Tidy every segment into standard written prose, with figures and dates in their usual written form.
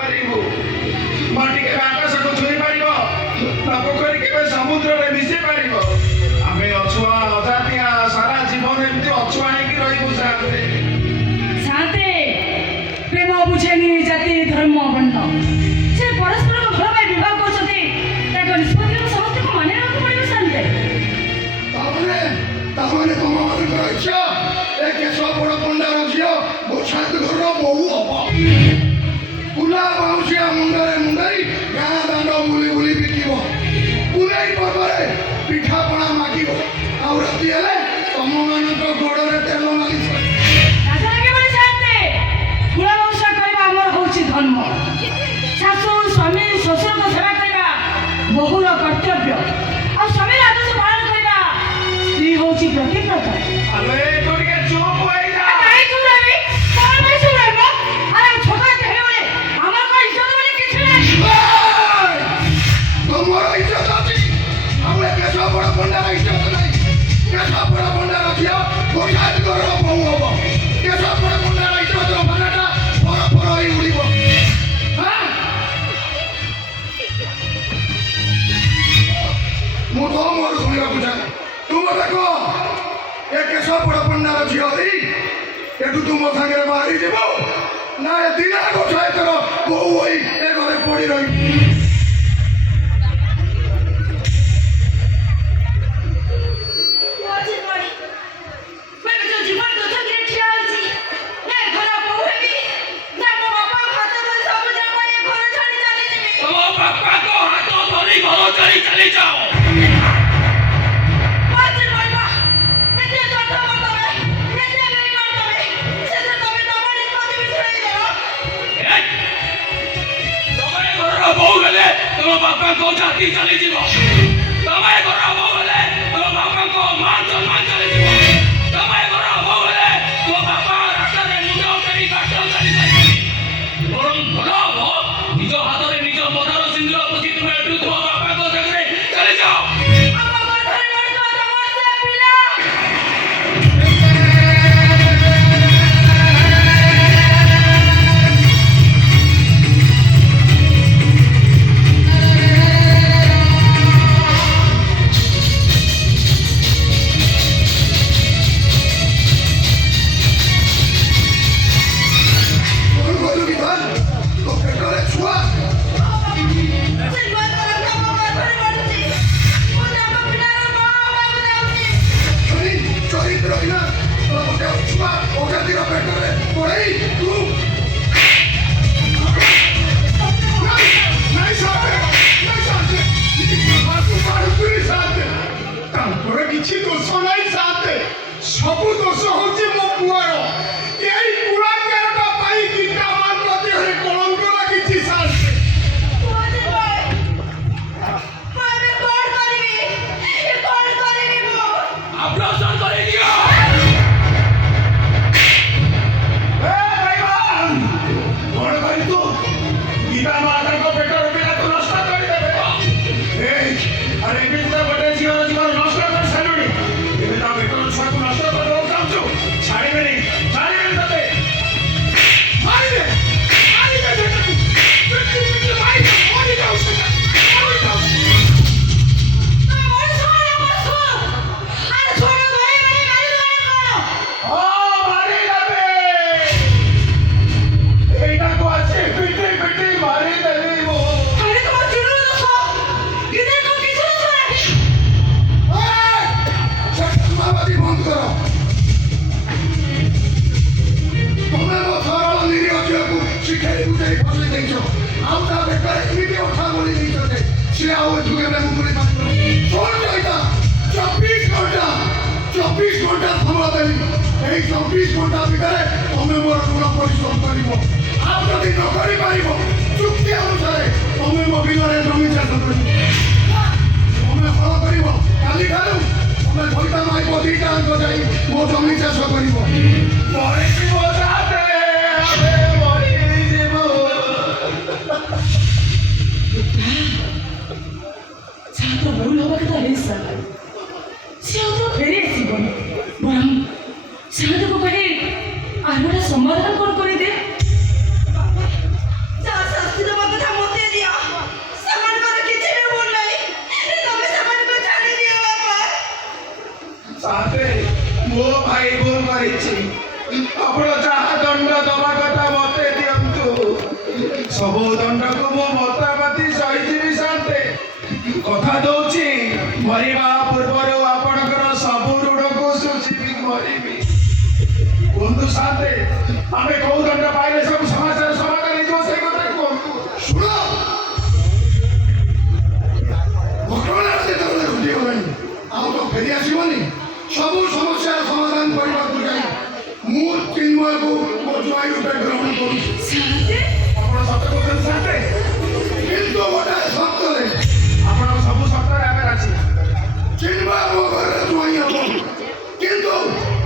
माटी के आकाश को छुई पारिब ना पोखरी के समुद्र रे मिसे पारिब आमे अछुआ अजातिया सारा जीवन एमती अछुआ हेकी रहिबु शांते शांते प्रेम बुझेनी जाति धर्म वर्ण से परस्पर को भल पाई विवाह करछथि ताको निष्पत्ति को समस्त को माने रखु पड़िबो शांते तामने तुम मान कर इच्छा ए केशव बड़ पंडा रजियो वो छात घर बहु हबो पुला बाउसिया मुंडरे मुंडई गाँ दांड बुली बुली बिकिब पुलई पर्वरे पिठा पणा मागिब आ राति हेले तुम मानक गोड़रे तेल मालिश राजा के बड़े शांते कुला वंश करबा हमर होछि धर्म शाशु स्वामी ससुर को सेवा करबा बहुर कर्तव्य आ स्वामी आदेश पालन करबा स्त्री होछि प्रतिव्रता अबे तू के चुप होई जा नहीं सुन रही कौन नहीं सुन रही अरे छोटा कहे बोले हमर को इज्जत बोले किछ नहीं तुमरो इज्जत अछि हमरे केशव बड़ पंडा इज्जत नहीं केशव बड़ पंडा रजियो वो छात घर बहु हबो केशव बड़ पंडा इज्जत बनाटा पर पर होई उड़िबो हां मु तो मोर सुनिया बुझा तुम देखो ए केशव बड़ पंडा रजियो री एटू तुम संगे बाहरी जेबो ना ए दिना को छाय तरो बहु होई ए घरे पड़ी रही चली जाओ तुम बापा को जाति चली जीव तुम घर अभाव हेले तुम बापा को मान सम्मान चली जीव तुम घर अभाव हेले तुम बापा रास्ता रे मुंड उठाई बाट चली जाइबनी बरम भल हो निज हाथ रे निज मदर सिंदूर पकी तुम एटू तुम बापा को संगे चली जाओ सब दोष होची मो पुआर एई पुरा केरटा पाई किटा मान मते रे कलंक लागिची सास ऑपरेशन कर दियो ए भाईवान कोण भाई तू गीता माता को पेटर बिना तो नष्ट कर देबे ए अरे बिना बड़े जीवन जीवन नष्ट कर सानुनी बिना पेटर छुआ को नष्ट कर दो चाहू छाड़ीबे नहीं तते मारी दे बेटी मारी दे मरी जाओ से मरी जाओ चौबीस घंटा समदेली 24 घंटा भितर तुम मोर ऋण परिशोध कर आप जदि न कर चुक्ति अनुसार तुम मो बिलरे जमी चाष कर तुम हल कर काली ठार तुम भैता माइब दीटा अंक जा मो जमी चाष छात्र भूल होगा कि तो हिस्सा से तो फेरी आसीबन बरम से को कहे आरोड़ा समाधान कोन करि दे जा ସବୁ ଦଣ୍ଡକୁ ମୁଁ ମତାମତି ସହିଯିବି ଶାନ୍ତେ। କଥା ଦଉଛି ମରିବା ପୂର୍ବରୁ ଆପଣଙ୍କର ସବୁ ଋଣକୁ ଶୁଝିବି ମରିବି। କୁହନ୍ତୁ ଶାନ୍ତେ, ଆମେ କୋଉ ଦଣ୍ଡ ପାଇଲେ ସବୁ ସମସ୍ୟାର ସମାଧାନ ହେଇଯିବ ସେଇ କଥା କୁହନ୍ତୁ। ଶୁଣ, ଘଟଣା ଯେତେବେଳେ ଘଟିଗଲାଣି ଆଉ ତ ଫେରି ଆସିବନି। ସବୁ ସମସ୍ୟାର ସମାଧାନ କରିବାକୁ ଯାଇ ମୁଁ ଚିନ୍ମୟକୁ ମୋ ଜ୍ୱାଇଁ ରୂପେ ଗ୍ରହଣ କରୁଛି। ଆପଣ ସତ କହୁଛନ୍ତି ଶାନ୍ତେ? କିନ୍ତୁ ଗୋଟାଏ ସର୍ତ୍ତରେ ଆପଣଙ୍କ ସବୁ ସର୍ତ୍ତରେ ଆମେ ରାଜି। ଚିନ୍ମୟ ମୋ ଘରେ ଜ୍ୱାଇଁ ହବ, କିନ୍ତୁ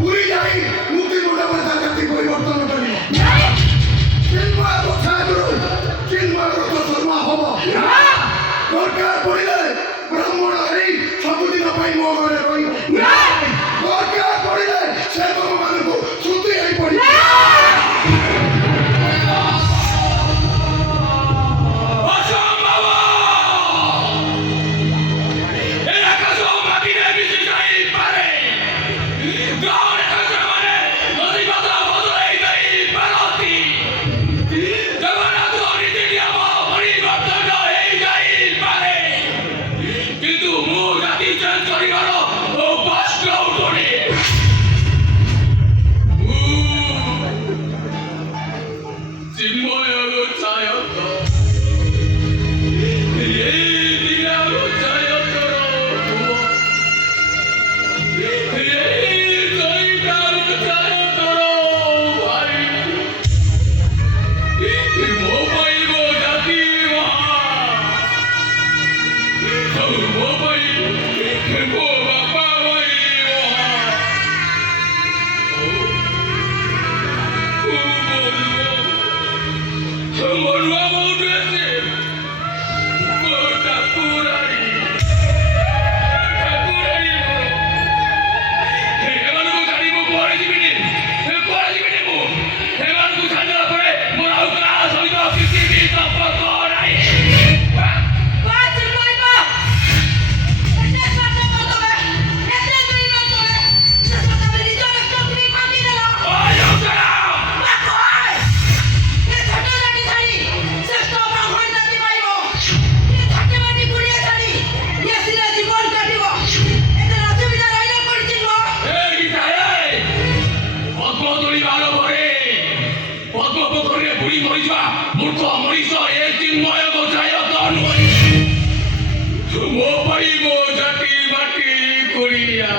ପୁରୀ ଯାଇ ମୁକ୍ତି ମଣ୍ଡପରେ ତା ଜାତି ପରିବର୍ତ୍ତନ କରିବ। ଚିନ୍ମୟ ପଞ୍ଚାୟତରୁ ଚିନ୍ମୟର ଶର୍ମା ହବ। ଦରକାର ପଡ଼ିଲେ ବ୍ରାହ୍ମଣ ହେଇ ସବୁଦିନ ପାଇଁ ମୋ ଘରେ ରହିବ। ଦରକାର ପଡ଼ିଲେ ସେ ତମମାନଙ୍କୁ ଶୁଦ୍ଧି ହେଇ ପଡ଼ିବ। অসম্ভব! এর আকাশ ও মাটিতে মিশে যাই পারে। গ্রহণ একাগ্র মানে নদীপথ বদলাই যাই পারতি। জগন্নাথ নীতি নিয়ম পরিবর্তন হয়ে যাই পারে। কিন্তু ମୁଁ ଜାତି ଚେଞ୍ଜ କରିବାର ଅଭ୍ୟାସ ଉଠୁନି। ଚିନ୍ମୟର ଛାୟତ মূর্খ মরিষ এ চিন্ময় বোঝায়ত নয়। ମୋ ପାଇଁ ମୋ ଜାତି ମାଟି କୋରିଆ।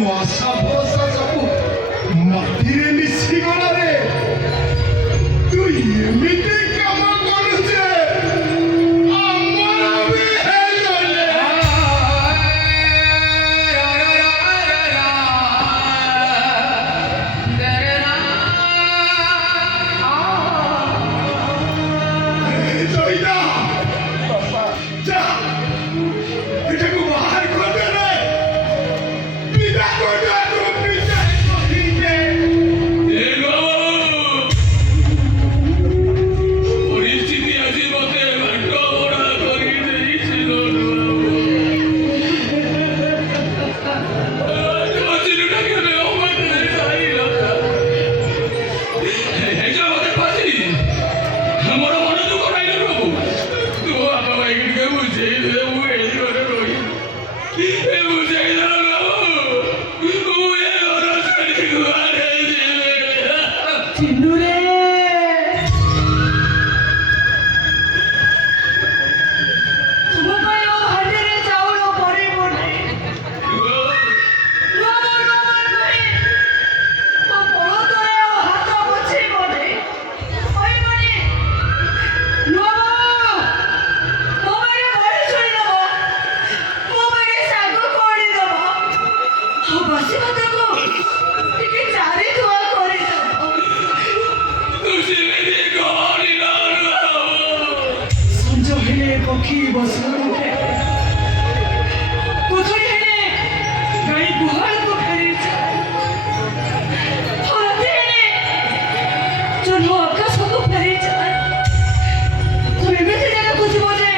ମଶା ଫସା ସବୁ ମାଟିରେ ମିଶିଗଲା ରେ। ତୁ ଏମିତି କାମ କରୁଛେ ଆମର ବି ହେଇଗଲେ। জয়দা যা এটাকে বাহার করে রে। বিদা করে আরো বিদা করিতে। এ গো, পরিস্থিতি আজি মতে ঘাট ওরা করি দিয়েছিল চিনুটাকে অমানে চাইল এইটা মতে পাচ্ছি আমার মনে দুঃখ নাই রে বাবু। তো বাবা ভাইকে বুঝেই দে বুঝে করে রই এ বুঝেই দাও বাবু। উয়ে ওরা ছাড়ি ঘরে দিবে। চিন্নু রে ତୁମ ପାଇଁ ଆଉ ହାଣ୍ଡିରେ ଚାଉଳ ପଡ଼ିବ ନାହିଁ। ତୋ ପଳତରେ ଆଉ ହାତ ପଛେଇବ ନାହିଁ। କହିବନି ନୂଆ ବୋହୂ, ମୋ ପାଇଁ ବଡ଼ି ଛୁଇଁଦବ, ମୋ ପାଇଁ ଶାଗ ଖୋଳିଦବ, ଆଉ ବାସି ଭାତକୁ ଟିକେ ଚାରି ଧୁଆ କରିଦବ। ତୁ ସେମିତି କହନି ନା ବାବୁ। ସଞ୍ଜ ହେଲେ ପକ୍ଷୀ ବସୁନ୍ତେ, କୋଠରୀ ହେଲେ ଗାଈ ଗୁହାଳକୁ ଫେରିଯାଏ, ରାତି ହେଲେ ଜହ୍ନ ଆକାଶକୁ ଫେରିଯାଏ। ତୁ ଏମିତି ଜାଗାକୁ ଯିବ ଯେ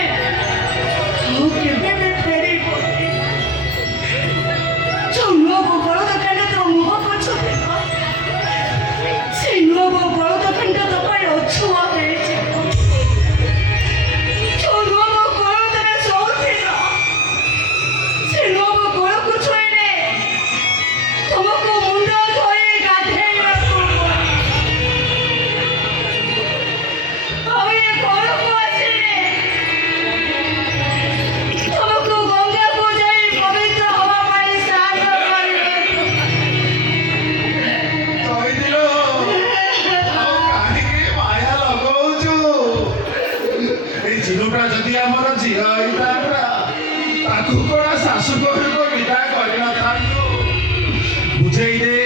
ଆଉ କେବେ ବି ଫେରିବନି। ଯୋଉ ନୂଆ ବୋଉ ବଳଦ କାଣ୍ଡ ତୋ ମୁହଁ ପୋଛୁ ଦେବ, ସେଇ ନୂଆ ବୋଉ ବଳଦ କାଣ୍ଡ ତୋ ପାଇଁ ଅଛୁଆ ହେଇଯିବ। ଯୋଉ ନୂଆ ବୋଉ ବଳଦରେ ଶୋଉଥିଲ, ସେ ନୂଆ ବୋଉ ଗୋଳକୁ ଛୁଇଁଲେ ତମକୁ ମୁଣ୍ଡ ଧୋଇ ଗାଧେଇବାକୁ ପଡେ। ଆଉ ଏ ଘରକୁ ଆସିଲେ ତମକୁ ଗଙ୍ଗାକୁ ଯାଇ ପବିତ୍ର ହବା ପାଇଁ ସ୍ନାନ କରିବାକୁ କହିଥିଲ ଆଉ କାହିଁକି ମାୟା ଲଗଉଛୁ? ଏଇ ଝିଅଟା ଯଦି ଆମର ଝିଅ ହେଇଥାନ୍ତା ତାକୁ କଣ ଶାଶୁ ଘରକୁ ବିଦା କରିନଥାନ୍ତୁ? ବୁଝେଇ ଦେ